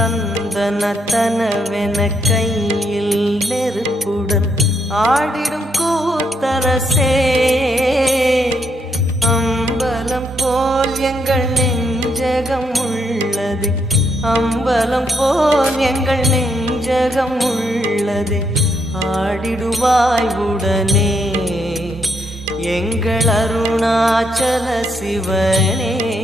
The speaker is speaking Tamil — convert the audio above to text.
தந்தனத்தனவென கையில் நெருப்புடன் ஆடிடும் கூத்தரசே, அம்பலம் போல் எங்கள் நெஞ்சகம் உள்ளது, அம்பலம் போல் எங்கள் நெஞ்சகம் உள்ளது, ஆடிடுவாய் உடனே எங்கள் அருணாச்சல சிவனே.